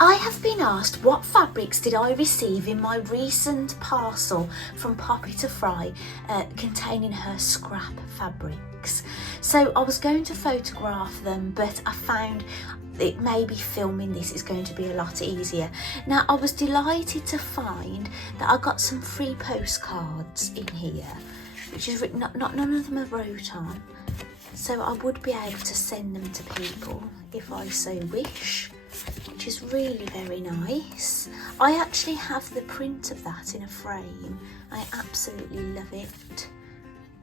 I have been asked what fabrics did I receive in my recent parcel from Poppy Treffry containing her scrap fabrics. So I was going to photograph them, but I found it maybe filming this is going to be a lot easier. Now, I was delighted to find that I got some free postcards in here, which is written, none of them are wrote on, so I would be able to send them to people if I so wish, which is really very nice. I actually have the print of that in a frame. I absolutely love it.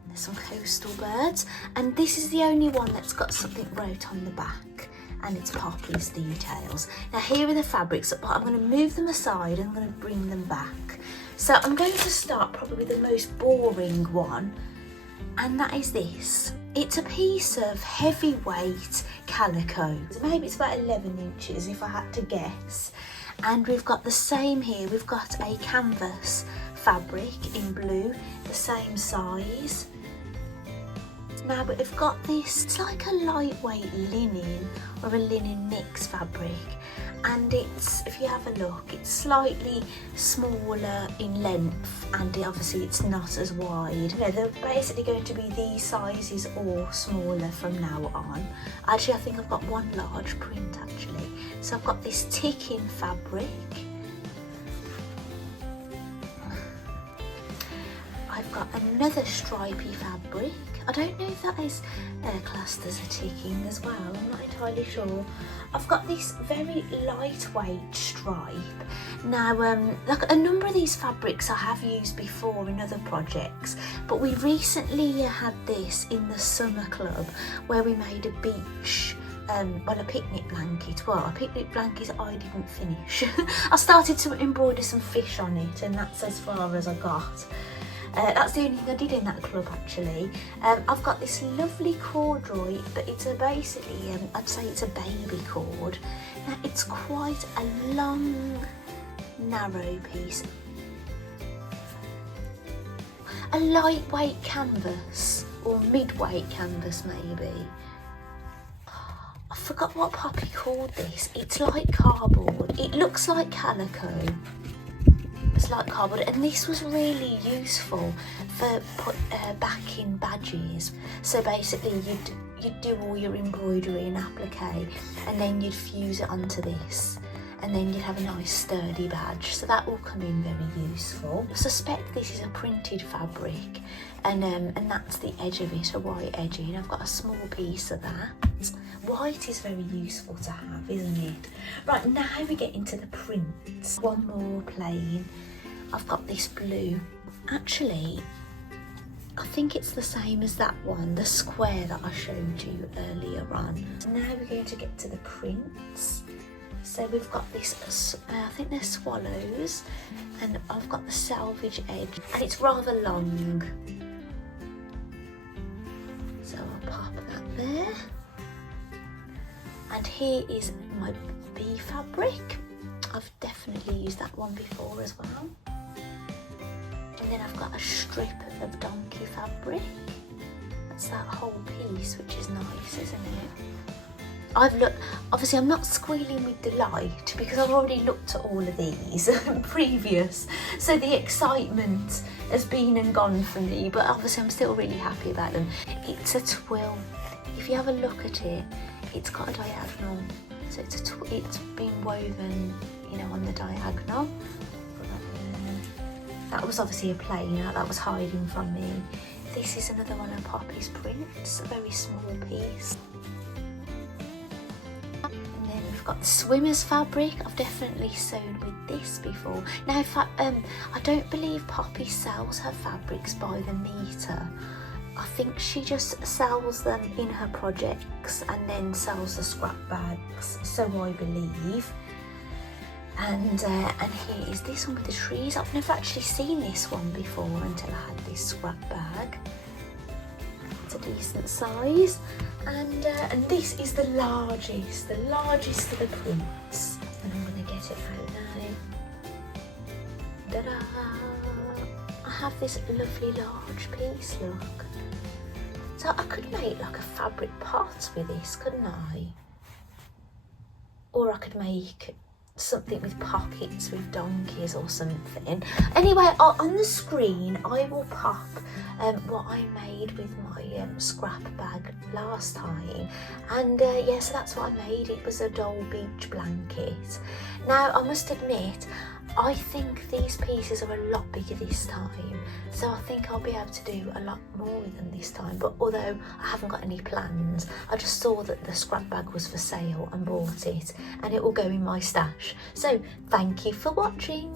There's some coastal birds, and this is the only one that's got something wrote on the back, and it's Poppy's details. Now here are the fabrics, but I'm going to move them aside and I'm going to bring them back. So I'm going to start probably with the most boring one, and that is this. It's a piece of heavyweight calico. Maybe it's about 11 inches if I had to guess. And we've got the same here. We've got a canvas fabric in blue, the same size. Now we've got this, it's like a lightweight linen or a linen mix fabric, and it's, if you have a look, it's slightly smaller in length, and obviously it's not as wide. You know, they're basically going to be these sizes or smaller from now on. Actually, I think I've got one large print actually. So I've got this ticking fabric. I've got another stripy fabric. I don't know if that is classed as a ticking as well, I'm not entirely sure. I've got this very lightweight stripe. Now, like a number of these fabrics I have used before in other projects, but we recently had this in the summer club where we made a beach, well, a picnic blanket. Well, a picnic blanket I didn't finish. I started to embroider some fish on it, and that's as far as I got. That's the only thing I did in that club actually. I've got this lovely corduroy, but it's basically, I'd say it's a baby cord. Now it's quite a long, narrow piece. A lightweight canvas, or mid-weight canvas maybe. I forgot what Poppy called this. It's like cardboard. It looks like calico. It's like cardboard, and this was really useful for backing badges. So basically you'd do all your embroidery and applique, and then you'd fuse it onto this, and then you'd have a nice sturdy badge. So that will come in very useful. I suspect this is a printed fabric, and that's the edge of it, a white edging. I've got a small piece of that. White is very useful to have, isn't it? Right, now we get into the prints. One more plain. I've got this blue. Actually, I think it's the same as that one, the square that I showed you earlier on. So now we're going to get to the prints. So we've got this, I think they're swallows, and I've got the selvage edge, and it's rather long. So I'll pop that there. And here is my bee fabric. I've definitely used that one before as well. And then I've got a strip of donkey fabric. That's that whole piece, which is nice, isn't it? I've looked, obviously I'm not squealing with delight because I've already looked at all of these previous. So the excitement has been and gone for me, but obviously I'm still really happy about them. It's a twill. If you have a look at it, it's got a diagonal, so it's been woven, you know, on the diagonal. That was obviously a plainer, that was hiding from me. This is another one of Poppy's prints, a very small piece. And then we've got the swimmer's fabric. I've definitely sewn with this before. Now, I don't believe Poppy sells her fabrics by the metre. I think she just sells them in her projects and then sells the scrap bags, so I believe. And here is this one with the trees. I've never actually seen this one before until I had this scrap bag. It's a decent size. And this is the largest of the prints. And I'm going to get it out now. Ta-da! I have this lovely large piece, look. So I could make like a fabric pot with this, couldn't I? Or I could make something with pockets with donkeys or something. Anyway, on the screen I will pop what I made with my scrap bag last time, and yeah, so that's what I made. It was a doll beach blanket. Now I must admit, I think these pieces are a lot bigger this time, so I think I'll be able to do a lot more with them this time. But although I haven't got any plans, I just saw that the scrap bag was for sale and bought it, and it will go in my stash. So thank you for watching.